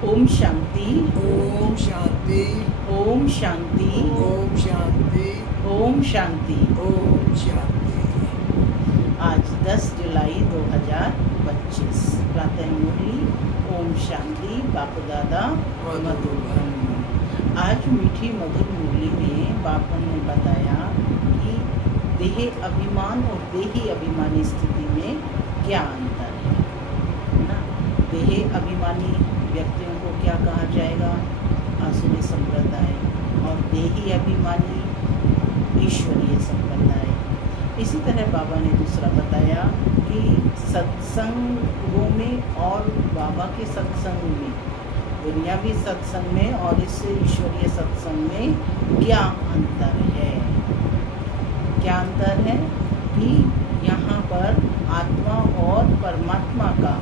ओम शांति। ओम शांति। ओम शांति। ओम शांति। ओम शांति। ओम शांति। आज 10 जुलाई 2025 प्रातः मुरली ओम शांति बापू दादा मधुबन। आज मीठी मधुर मुरली में बापू ने बताया कि देह अभिमान और देही अभिमानी स्थिति में क्या अंतर है ना। देह अभिमानी व्यक्तियों को क्या कहा जाएगा? आसुरी संप्रदाय। और देही अभिमानी ईश्वरीय संप्रदाय। इसी तरह बाबा ने दूसरा बताया कि सत्संगों में और बाबा के सत्संग में, दुनियावी सत्संग में और इस ईश्वरीय सत्संग में क्या अंतर है। क्या अंतर है कि यहाँ पर आत्मा और परमात्मा का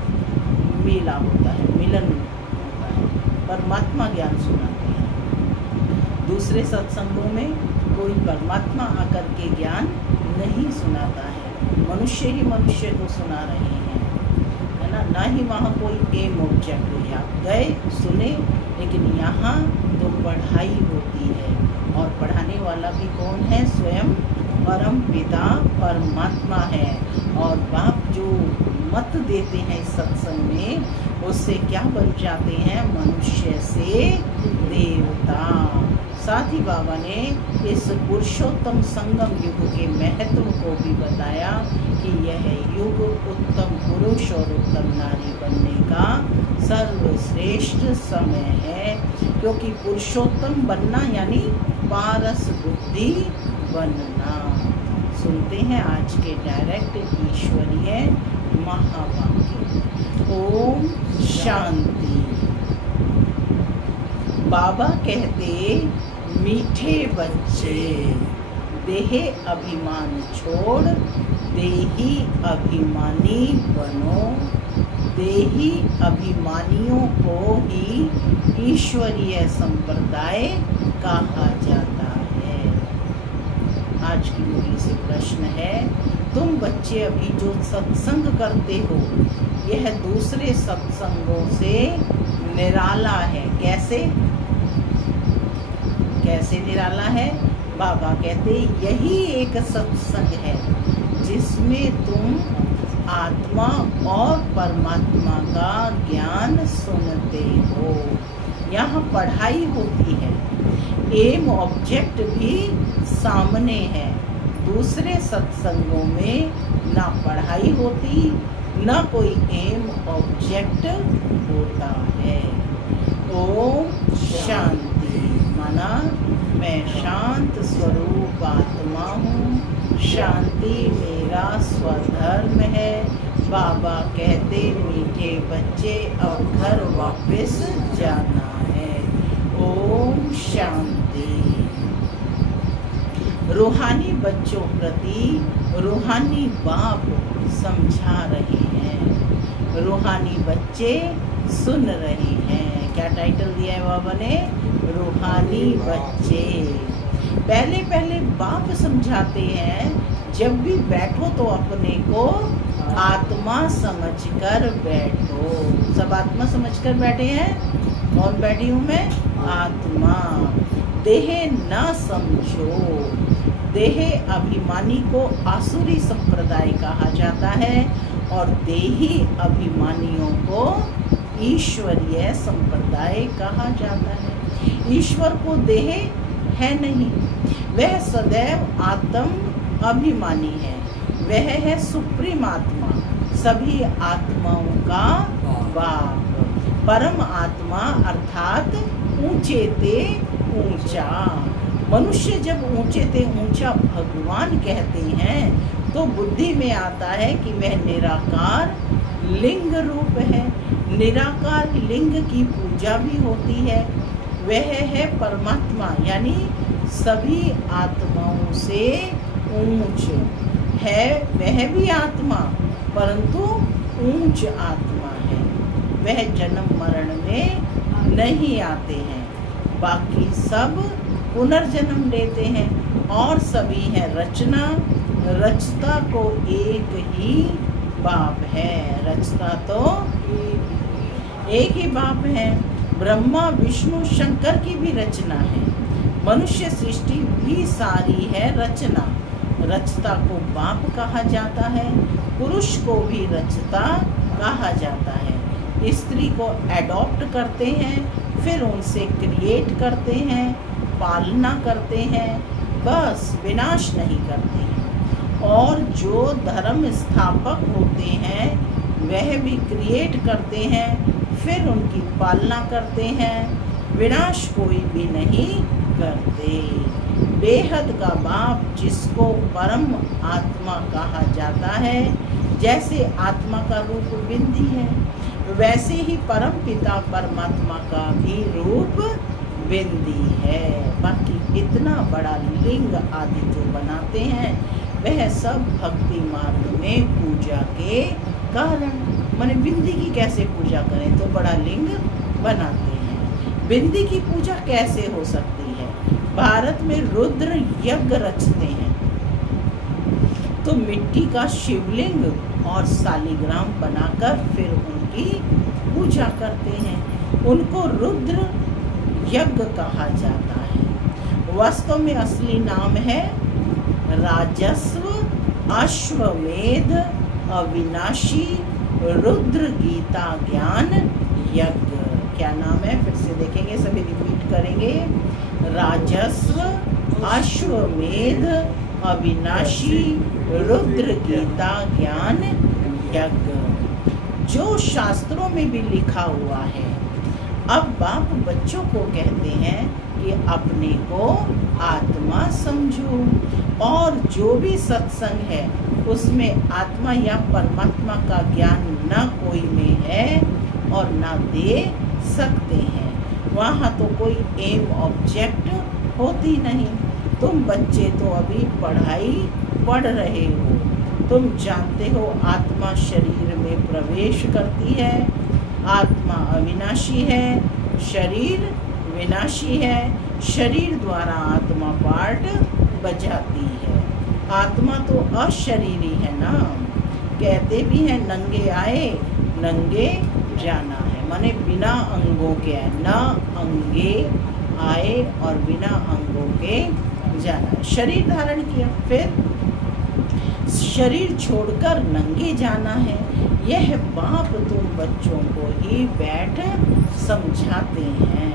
मेला होता है, मिलन होता है, परमात्मा ज्ञान सुनाते हैं। दूसरे सत्संगों में कोई परमात्मा आकर के ज्ञान नहीं सुनाता है, मनुष्य ही मनुष्य को सुना रहे हैं, है ना। ना ही वहाँ कोई एम ऑब्जेक्ट है। आप गए सुने, लेकिन यहाँ तो पढ़ाई होती है और पढ़ाने वाला भी कौन है? स्वयं परम पिता परमात्मा है। और बाप जो मत देते हैं इस सत्संग में, उससे क्या बन जाते हैं? मनुष्य से देवता। साथ ही बाबा ने इस पुरुषोत्तम संगम युग के महत्व को भी बताया कि यह युग उत्तम पुरुष और उत्तम नारी बनने का सर्वश्रेष्ठ समय है, क्योंकि पुरुषोत्तम बनना यानी पारस बुद्धि बनना। सुनते हैं आज के डायरेक्ट ईश्वरीय महावाक्य। ओम शांति। बाबा कहते, मीठे बच्चे देह अभिमान छोड़ देही अभिमानी बनो। देही अभिमानियों को ही ईश्वरीय संप्रदाय कहा जाता है। आज की मुरली से प्रश्न है, तुम बच्चे अभी जो सत्संग करते हो, यह दूसरे सत्संगों से निराला है। कैसे कैसे निराला है? बाबा कहते, यही एक सत्संग है जिसमें तुम आत्मा और परमात्मा का ज्ञान सुनते हो। यहाँ पढ़ाई होती है, एम ऑब्जेक्ट भी सामने है। दूसरे सत्संगों में ना पढ़ाई होती, ना कोई एम ऑब्जेक्ट होता है। ओम शांति माना मैं शांत स्वरूप आत्मा हूँ, शांति मेरा स्वधर्म है। बाबा कहते, मीठे बच्चे अब घर वापस जाना है। ओम शांति। रूहानी बच्चों प्रति रूहानी बाप समझा रहे हैं, रूहानी बच्चे सुन रहे हैं। क्या टाइटल दिया है बाबा ने? रूहानी बच्चे। पहले पहले बाप समझाते हैं, जब भी बैठो तो अपने को आत्मा समझकर बैठो। सब आत्मा समझकर बैठे हैं। कौन बैठी हूँ मैं? आत्मा। देह न समझो। देह अभिमानी को आसुरी संप्रदाय कहा जाता है और देही अभिमानियों को ईश्वरीय संप्रदाय कहा जाता है। ईश्वर को देह है नहीं, वह सदैव आत्म अभिमानी है। वह है सुप्रीम आत्मा, सभी आत्माओं का बाप, परम आत्मा अर्थात ऊंचे ते ऊंचा। मनुष्य जब ऊंचे ते ऊंचा भगवान कहते हैं तो बुद्धि में आता है कि वह निराकार लिंग रूप है। निराकार लिंग की पूजा भी होती है। वह है परमात्मा, यानी सभी आत्माओं से ऊंच है। वह भी आत्मा, परंतु ऊंच आत्मा है। वह जन्म मरण में नहीं आते हैं, बाकी सब पुनर्जन्म लेते हैं और सभी है रचना। रचता को एक ही बाप है। रचता तो एक ही बाप है। ब्रह्मा विष्णु शंकर की भी रचना है। मनुष्य सृष्टि भी सारी है रचना। रचता को बाप कहा जाता है, पुरुष को भी रचता कहा जाता है। स्त्री को एडॉप्ट करते हैं, फिर उनसे क्रिएट करते हैं, पालना करते हैं, बस विनाश नहीं करते हैं। और जो धर्म स्थापक होते हैं वह भी क्रिएट करते हैं, फिर उनकी पालना करते हैं, विनाश कोई भी नहीं करते। बेहद का बाप जिसको परम आत्मा कहा जाता है, जैसे आत्मा का रूप बिंदी है, वैसे ही परम पिता परमात्मा का भी रूप बिंदी है। बाकी इतना बड़ा लिंग आदि जो बनाते हैं वह सब भक्ति मार्ग में पूजा के कारण। माने बिंदी की कैसे पूजा करें, तो बड़ा लिंग बनाते हैं। बिंदी की पूजा कैसे हो सकती है? भारत में रुद्र यज्ञ रचते हैं, तो मिट्टी का शिवलिंग और शालिग्राम बनाकर फिर उनकी पूजा करते हैं। उनको रुद्र यज्ञ कहा जाता है। वास्तव में असली नाम है राजस्व अश्वमेध अविनाशी रुद्र गीता ज्ञान यज्ञ। क्या नाम है? फिर से देखेंगे, सभी रिपीट करेंगे। राजस्व अश्वमेध अविनाशी रुद्र गीता ज्ञान यज्ञ, जो शास्त्रों में भी लिखा हुआ है। अब बाप बच्चों को कहते हैं कि अपने को आत्मा समझो, और जो भी सत्संग है उसमें आत्मा या परमात्मा का ज्ञान न कोई में है और न दे सकते हैं। वहाँ तो कोई एम ऑब्जेक्ट होती नहीं। तुम बच्चे तो अभी पढ़ाई पढ़ रहे हो, तुम जानते हो आत्मा शरीर में प्रवेश करती है, आत्मा अविनाशी है, शरीर विनाशी है, शरीर द्वारा आत्मा पार्ट बजाती है। आत्मा तो अशरीरी है ना, कहते भी हैं नंगे आए नंगे जाना है, माने बिना अंगों के है, न अंगे आए और बिना अंगों के जाना है। शरीर धारण किया, फिर शरीर छोड़कर नंगे जाना है। यह बाप तुम बच्चों को ही बैठ समझाते हैं।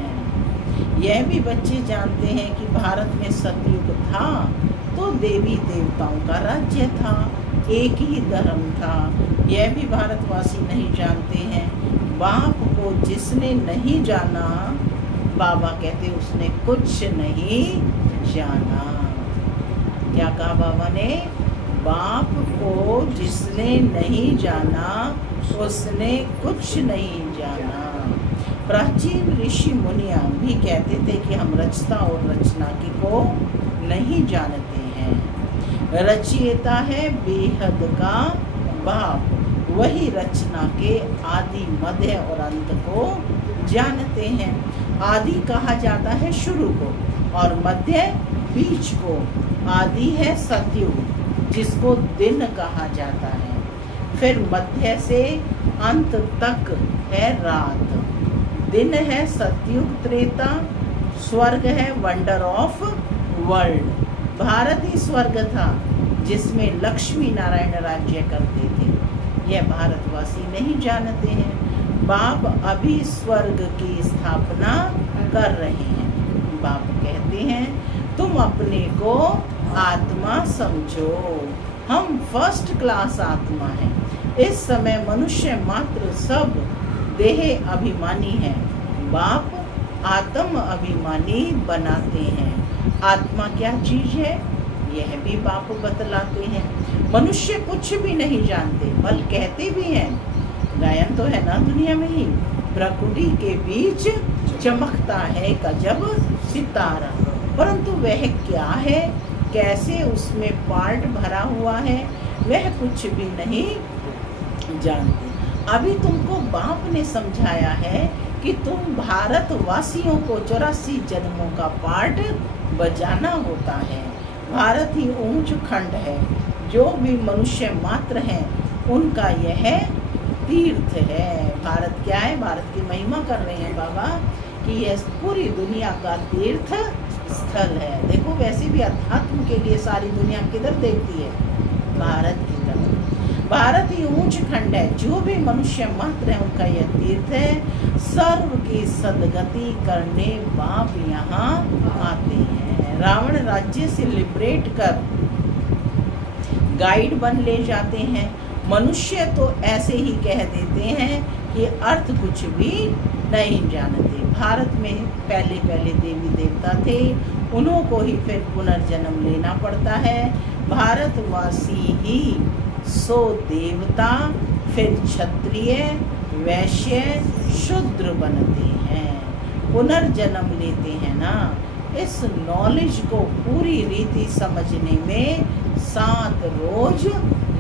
यह भी बच्चे जानते हैं कि भारत में सतयुग था तो देवी देवताओं का राज्य था, एक ही धर्म था। यह भी भारतवासी नहीं जानते हैं। बाप को जिसने नहीं जाना, बाबा कहते उसने कुछ नहीं जाना। क्या कहा बाबा ने? बाप को जिसने नहीं जाना उसने कुछ नहीं जाना। प्राचीन ऋषि मुनिया भी कहते थे कि हम रचता और रचना की को नहीं जानते हैं। रचयिता है बेहद का बाप, वही रचना के आदि मध्य और अंत को जानते हैं। आदि कहा जाता है शुरू को, और मध्य बीच को। आदि है सतयुग जिसको दिन कहा जाता है, फिर मध्य से अंत तक है रात। दिन है सतयुग त्रेता, स्वर्ग है वंडर ऑफ वर्ल्ड। भारत ही स्वर्ग था जिसमें लक्ष्मी नारायण राज्य करते थे। यह भारतवासी नहीं जानते हैं। बाप अभी स्वर्ग की स्थापना कर रहे हैं। बाप कहते हैं तुम अपने को आत्मा समझो, हम फर्स्ट क्लास आत्मा हैं। इस समय मनुष्य मात्र सब देह अभिमानी है, बाप आत्म अभिमानी बनाते हैं। आत्मा क्या चीज है यह भी बाप बतलाते हैं। मनुष्य कुछ भी नहीं जानते, बल कहते भी हैं। गायन तो है ना दुनिया में ही, प्रकृति के बीच चमकता है गजब सितारा, परंतु वह क्या है, कैसे उसमें पार्ट भरा हुआ है, वह कुछ भी नहीं जानते। अभी तुमको बाप ने समझाया है कि तुम भारतवासियों को 84 जन्मों का पार्ट बजाना होता है। भारत ही ऊंच खंड है, जो भी मनुष्य मात्र हैं उनका यह तीर्थ है। भारत क्या है? भारत की महिमा कर रहे हैं बाबा कि यह पूरी दुनिया का तीर्थ स्थल है। देखो वैसे भी अध्यात्म के लिए सारी दुनिया किधर देखती है? भारत की तरफ। भारत ही ऊंच खंड है, जो भी मनुष्य मात्र है उनका यह तीर्थ है। सर्व की सदगति करने बाप यहाँ आते हैं। रावण राज्य से लिबरेट कर गाइड बन ले जाते हैं। मनुष्य तो ऐसे ही कह देते हैं कि अर्थ कुछ भी नहीं जानते। भारत में पहले देवी देवता थे, उन्हों को ही फिर पुनर्जन्म लेना पड़ता है। भारतवासी ही सो देवता, फिर क्षत्रिय, वैश्य, शूद्र बनते हैं, पुनर्जन्म लेते हैं ना। इस नॉलेज को पूरी रीति समझने में 7 रोज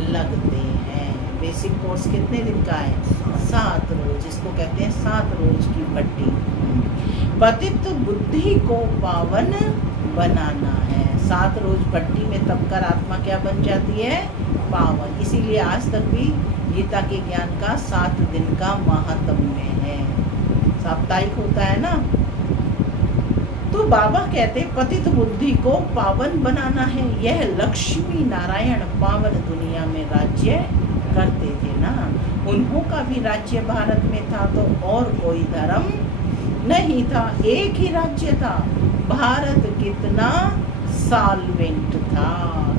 लगते हैं। बेसिक कोर्स कितने दिन का है? 7 रोज, जिसको कहते हैं 7 रोज की भट्टी। पतित बुद्धि को पावन बनाना है। 7 रोज भट्टी में तब कर आत्मा क्या बन जाती है? पावन। इसीलिए आज तक भी गीता के ज्ञान का 7 दिन का महात्म्य है। साप्ताहिक होता है ना। तो बाबा कहते पतित बुद्धि को पावन बनाना है। यह लक्ष्मी नारायण पावन दुनिया में राज्य करते थे ना। उन्हों का भी राज्य भारत में था, तो और कोई धर्म नहीं था, एक ही राज्य था। भारत कितना साल्वेंट था,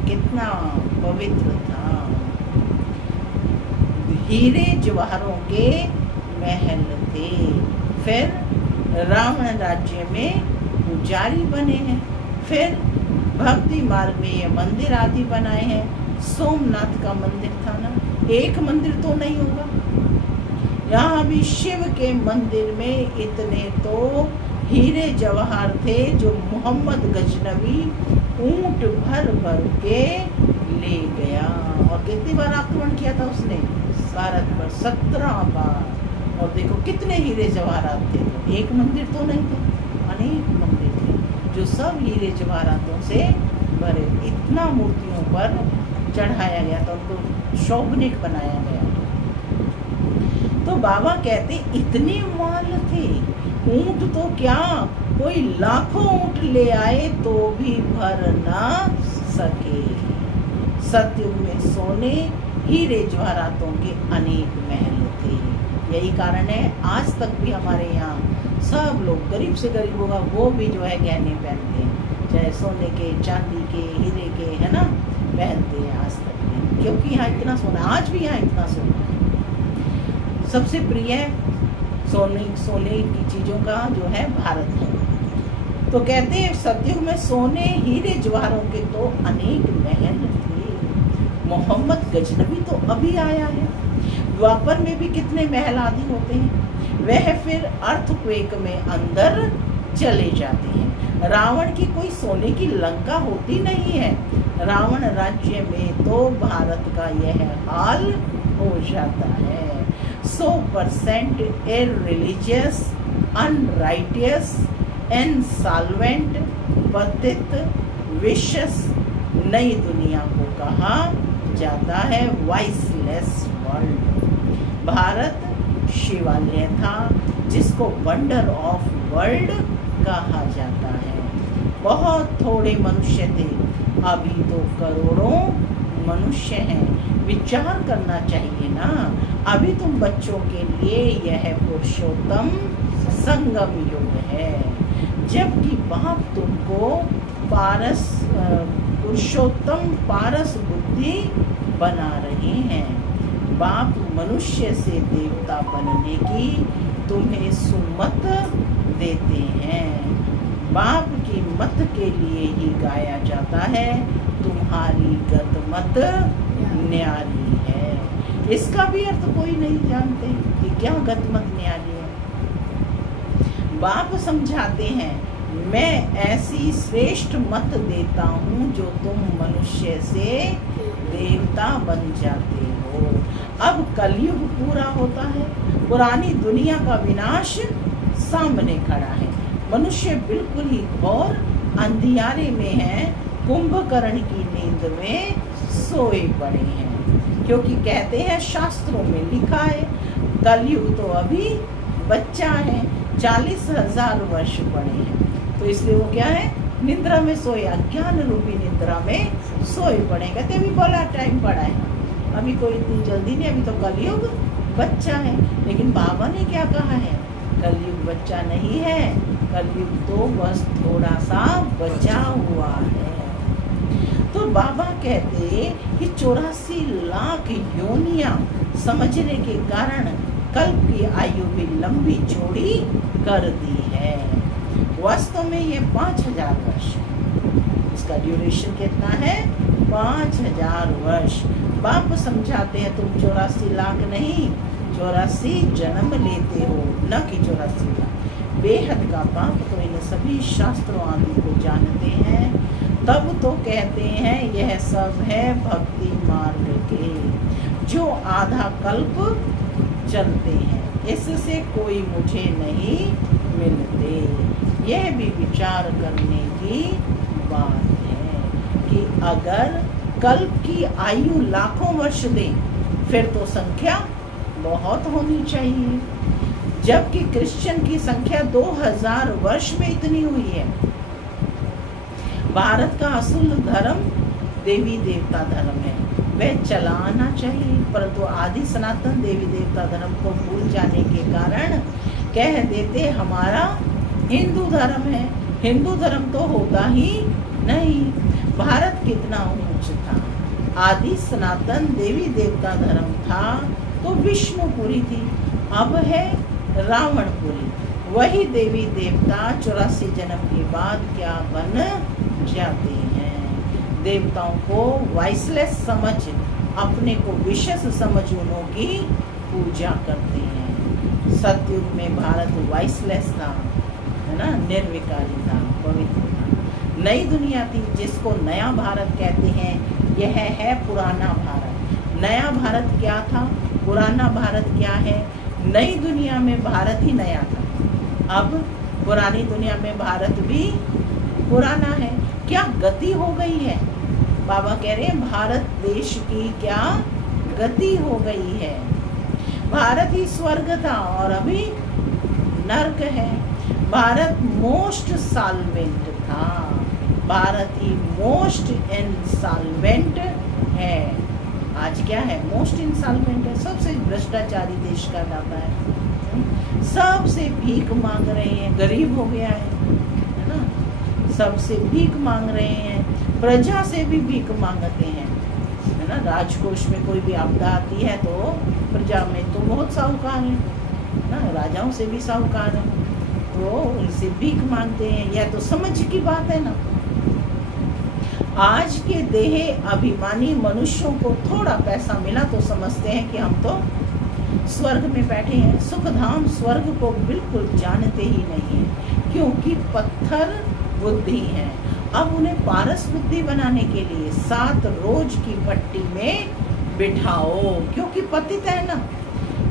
कितना पवित्र था। हीरे जवाहरों के महल थे। फिर रावण राज्य में पुजारी बने हैं। फिर भक्ति मार्ग में ये मंदिर आदि बनाए हैं। सोमनाथ का मंदिर था ना, एक मंदिर तो नहीं होगा। यहाँ भी शिव के मंदिर में इतने तो हीरे जवाहर थे जो मोहम्मद गजनवी ऊंट भर भर के ले गया। और कितनी बार आक्रमण किया था उसने? भारत पर 17 बार। और देखो कितने हीरे जवाहरात थे। तो एक मंदिर तो नहीं थे, अनेक मंदिर थे जो सब हीरे जवाहरातों से भरे। इतना मूर्तियों पर चढ़ाया गया था, उनको शोभनीक बनाया गया। तो बाबा कहते इतने माल थे। ऊंट तो क्या, कोई लाखों ऊंट ले आए तो भी भर ना सके। सतयुग में सोने हीरे जवाहरातों के अनेक महल थे। यही कारण है आज तक भी हमारे यहाँ सब लोग गरीब से गरीब होगा वो भी जो है गहने पहनते हैं, चाहे सोने के, चांदी के, हीरे के, है ना, पहनते हैं आज तक भी। क्योंकि यहाँ इतना सोना, आज भी यहाँ इतना सोना है। सबसे प्रिय सोने की चीजों का जो है भारत है। तो कहते हैं सतयुग में सोने हीरे जवाहरों के तो अनेक महल थे। मोहम्मद गजनवी तो अभी आया है। द्वापर में भी कितने महल आदि होते हैं। वह फिर अर्थक्वेक में अंदर चले जाते हैं। रावण की कोई सोने की लंका होती नहीं है। रावण राज्य में तो भारत का यह हाल हो जाता है। 100% irreligious, unrighteous, insolvent, पतित, vicious नई दुनिया को कहा जाता है वाइसलेस वर्ल्ड। भारत शिवालय था जिसको वंडर ऑफ वर्ल्ड कहा जाता है। बहुत थोड़े मनुष्य थे, अभी तो करोड़ों मनुष्य हैं। विचार करना चाहिए ना। अभी तुम बच्चों के लिए यह पुरुषोत्तम संगम युग है, जबकि बाप तुमको पुरुषोत्तम पारस बुद्धि बना रहे हैं। बाप मनुष्य से देवता बनने की तुम्हें सुमत देते हैं। बाप की मत के लिए ही गाया जाता है, तुम्हारी गतमत न्यारी है। इसका भी अर्थ कोई नहीं जानते कि क्या गतमत न्यारी है। बाप समझाते हैं, मैं ऐसी श्रेष्ठ मत देता हूँ जो तुम मनुष्य से देवता बन जाते हो। अब कलयुग पूरा होता है, पुरानी दुनिया का विनाश सामने खड़ा है। मनुष्य बिल्कुल ही घोर अंधियारे में है, कुंभकर्ण की नींद में सोए पड़े हैं। क्योंकि कहते हैं शास्त्रों में लिखा है कलयुग तो अभी बच्चा है, 40,000 वर्ष पड़े हैं। तो इसलिए वो क्या है, निद्रा में सोए, अज्ञान रूपी निद्रा में सोए पड़े। कहते अभी बोला टाइम पड़ा है, अभी कोई इतनी जल्दी नहीं, अभी तो कलयुग बच्चा है। लेकिन बाबा ने क्या कहा है, कलयुग बच्चा नहीं है, कलयुग तो बस थोड़ा सा बचा हुआ है। तो बाबा कहते कि 84 लाख योनियां समझने के कारण कल्प की आयु भी लंबी चौड़ी कर दी है। वास्तव में ये 5000 वर्ष है, इसका ड्यूरेशन कितना है, 5000 वर्ष। बाप समझाते हैं तुम 84 लाख नहीं, 84 जन्म लेते हो, न कि 84 लाख। बेहद का बाप तो इन सभी शास्त्रों आदि को जानते हैं, तब तो कहते हैं यह सब है भक्ति मार्ग के जो आधा कल्प चलते हैं, इससे कोई मुझे नहीं मिलते। यह भी विचार करने की बात है कि अगर कल्प की आयु लाखों वर्ष दें फिर तो संख्या बहुत होनी चाहिए, जबकि क्रिश्चियन की संख्या 2000 वर्ष में इतनी हुई है। भारत का असल धर्म देवी देवता धर्म है, वह चलाना चाहिए, परंतु आदि सनातन देवी देवता धर्म को भूल जाने के कारण कह देते हमारा हिंदू धर्म है। हिंदू धर्म तो होता ही नहीं। भारत कितना ऊंच था, आदि सनातन देवी देवता धर्म था तो विष्णुपुरी थी, अब है रावणपुरी। वही देवी देवता 84 जन्म के बाद क्या बन जाते हैं। देवताओं को वाइसलेस समझ, अपने को विशेष समझ उन्हों की पूजा करते हैं। सतयुग में भारत वाइसलेस था, है ना, निर्विकारी था, पवित्र था। नई दुनिया थी जिसको नया भारत कहते हैं, यह है पुराना भारत। नया भारत क्या था, पुराना भारत क्या है। नई दुनिया में भारत ही नया था, अब पुरानी दुनिया में भारत भी पुराना है। क्या गति हो गई है, बाबा कह रहे हैं भारत देश की क्या गति हो गई है। भारत ही स्वर्ग था और अभी नर्क है। भारत मोस्ट साल्वेंट था, भारत ही मोस्ट इंसॉल्वेंट है। आज क्या है, मोस्ट इंसॉल्वेंट है, सबसे भ्रष्टाचारी देश का जाता है, सबसे भीख मांग रहे हैं, गरीब हो गया है ना, सबसे भीख मांग रहे हैं, प्रजा से भी भीख मांगते हैं, है ना। राजकोष में कोई भी आपदा आती है तो प्रजा में तो बहुत साहूकार है ना, राजाओं से भी साहूकार है, तो उनसे भीख मांगते हैं। यह तो समझ की बात है ना। आज के देह अभिमानी मनुष्यों को थोड़ा पैसा मिला तो समझते हैं कि हम तो स्वर्ग में बैठे हैं। सुखधाम स्वर्ग को बिल्कुल जानते ही नहीं है, क्योंकि पत्थर बुद्धि है। अब उन्हें पारस बुद्धि बनाने के लिए 7 रोज की पट्टी में बिठाओ, क्योंकि पतित है ना,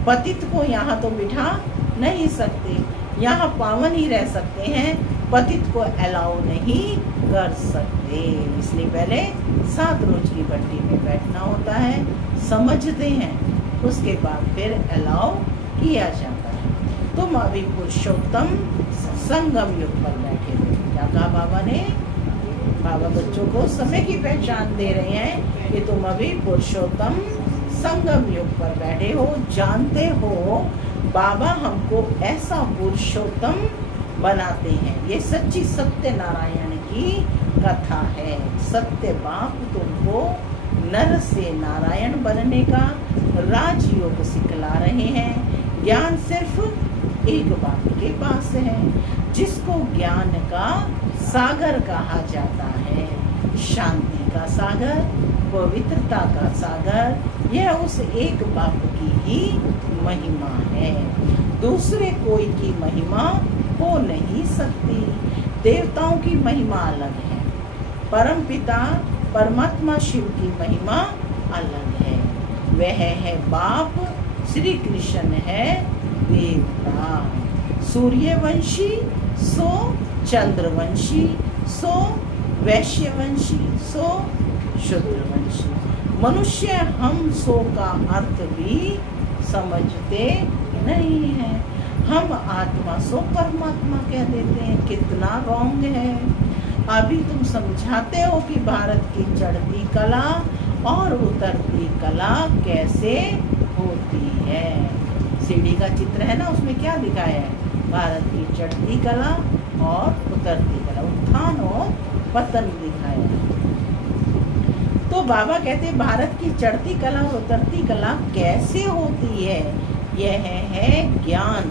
पतित को यहाँ तो बिठा नहीं सकते, यहाँ पावन ही रह सकते हैं, पतित को अलाउ नहीं कर सकते। इसलिए पहले 7 रोज की पट्टी में बैठना होता है, समझते हैं, उसके बाद फिर अलाउ किया जाता है। तुम अभी पुरुषोत्तम संगम युग पर बैठे हो। क्या कहा बाबा ने, बाबा बच्चों को समय की पहचान दे रहे हैं कि तुम अभी पुरुषोत्तम संगम युग पर बैठे हो। जानते हो बाबा हमको ऐसा पुरुषोत्तम बनाते हैं। ये सच्ची सत्य नारायण की कथा है। सत्य बाप तुमको नर से नारायण बनने का राजयोग सिखला रहे हैं। ज्ञान सिर्फ एक बाप के पास है, जिसको ज्ञान का सागर कहा जाता है। शांति का सागर, पवित्रता का सागर, यह उस एक बाप की ही महिमा है। दूसरे कोई की महिमा हो नहीं सकती। देवताओं की महिमा अलग है, परम पिता परमात्मा शिव की महिमा अलग है। वह है बाप, श्री कृष्ण है देवता। सूर्यवंशी सो चंद्रवंशी, सो वैश्यवंशी, सो शूद्रवंशी। मनुष्य हम सो का अर्थ भी समझते नहीं है। हम आत्मा सो परमात्मा कह देते हैं। कितना रॉन्ग है। अभी तुम समझाते हो कि भारत की चढ़ती कला और उतरती कला कैसे होती है। सीढ़ी का चित्र है ना, उसमें क्या दिखाया है? भारत की चढ़ती कला और उतरती कला, उत्थान और पतन दिखाया है। तो बाबा कहते हैं भारत की चढ़ती कला और उतरती कला कैसे होती है? यह है ज्ञान,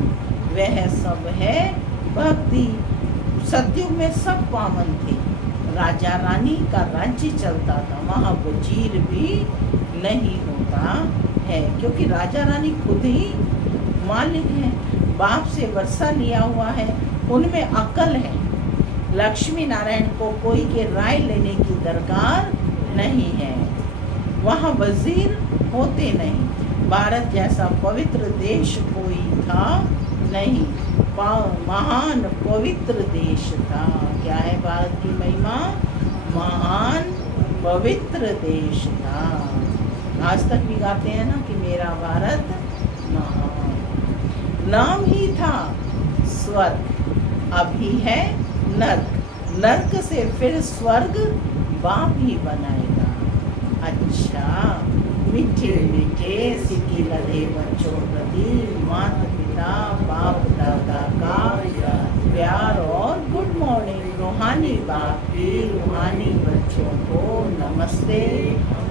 वह सब है भक्ति। सतयुग में सब पावन थे। राजा रानी का राज्य चलता था, वहाँ वजीर भी नहीं होता है, क्योंकि राजा रानी खुद ही मालिक है। बाप से वर्षा लिया हुआ है, उनमें अकल है। लक्ष्मी नारायण को कोई के राय लेने की दरकार नहीं है। वहाँ वजीर होते नहीं। भारत जैसा पवित्र देश कोई था नहीं। महान पवित्र देश था। क्या है भारत की महिमा? महान पवित्र देश था। आज तक भी गाते हैं ना कि मेरा भारत महान। नाम ही था स्वर्ग, अभी है नर्क। नर्क से फिर स्वर्ग बाप ही बनाएगा। अच्छा, मीठे मीठे सिक्की लदे बच्चों प्रति माता पिता बाप दादा का प्यार और गुड मॉर्निंग। रूहानी बाप की रूहानी बच्चों को नमस्ते।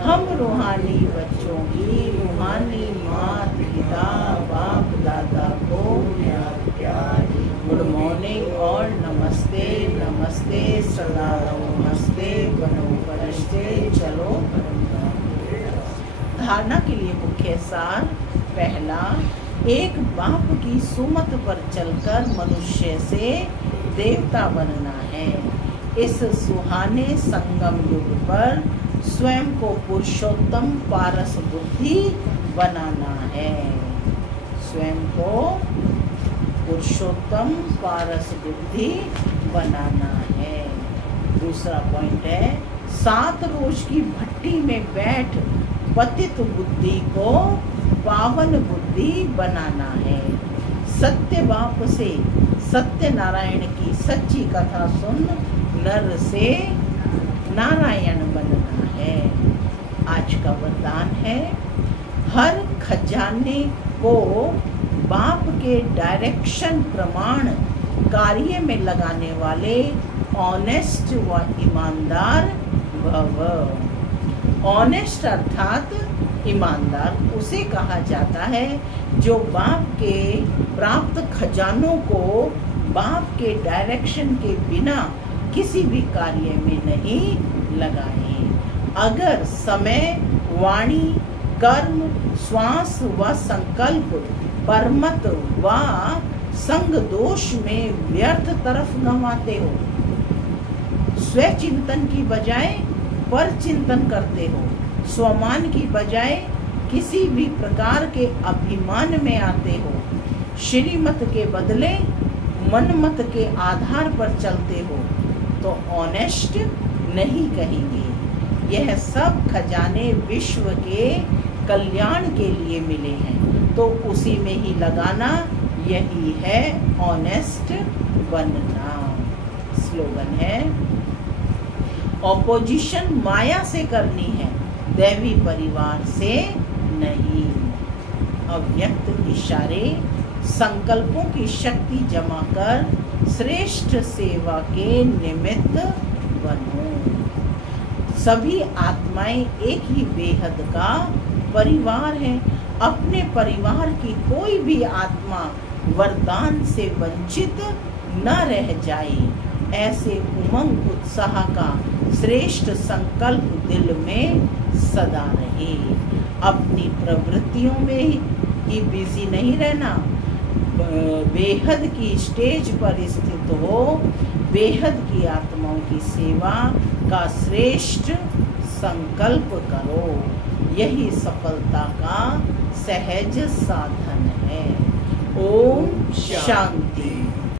हम रूहानी बच्चों की रूहानी माता पिता बाप दादा को प्यार गुड मॉर्निंग और नमस्ते। नमस्ते सदा नमस्ते बनो फरिश्ते चलो। धारणा के लिए मुख्य सार। पहला, एक बाप की सुमत पर चलकर मनुष्य से देवता बनना है। इस सुहाने संगम युग पर स्वयं को पुरुषोत्तम पारस बुद्धि बनाना है। स्वयं को पुरुषोत्तम पारस बुद्धि बनाना है। दूसरा पॉइंट है, 7 रोज की भट्टी में बैठ पतित बुद्धि को पावन बुद्धि बनाना है। सत्य बाप से सत्य नारायण की सच्ची कथा सुन नर से नारायण बनना है। आज का वरदान है, हर खजाने को बाप के डायरेक्शन प्रमाण कार्य में लगाने वाले ऑनेस्ट व ईमानदार भव। ऑनेस्ट अर्थात ईमानदार उसे कहा जाता है जो बाप के प्राप्त खजानों को बाप के डायरेक्शन के बिना किसी भी कार्य में नहीं लगाए। अगर समय, वाणी, कर्म, श्वास व संकल्प परमत व संग दोष में व्यर्थ तरफ गंवाते हो, स्व चिंतन की बजाय पर चिंतन करते हो, स्वमान की बजाय किसी भी प्रकार के अभिमान में आते हो, श्रीमत के बदले मनमत के आधार पर चलते हो, तो ऑनेस्ट नहीं कहेंगे। यह सब खजाने विश्व के कल्याण के लिए मिले हैं, तो उसी में ही लगाना, यही है ऑनेस्ट बनना। स्लोगन है, ऑपोजिशन माया से करनी है, दैवी परिवार से नहीं। अव्यक्त इशारे, संकल्पों की शक्ति जमा कर श्रेष्ठ सेवा के निमित्त बनो। सभी आत्माएं एक ही बेहद का परिवार है। अपने परिवार की कोई भी आत्मा वरदान से वंचित न रह जाए, ऐसे उमंग उत्साह का श्रेष्ठ संकल्प दिल में सदा रहे। अपनी प्रवृत्तियों में ही बिजी नहीं रहना, बेहद की स्टेज पर स्थित हो, बेहद की आत्माओं की सेवा का श्रेष्ठ संकल्प करो। यही सफलता का सहज साधन है। ओम शांति।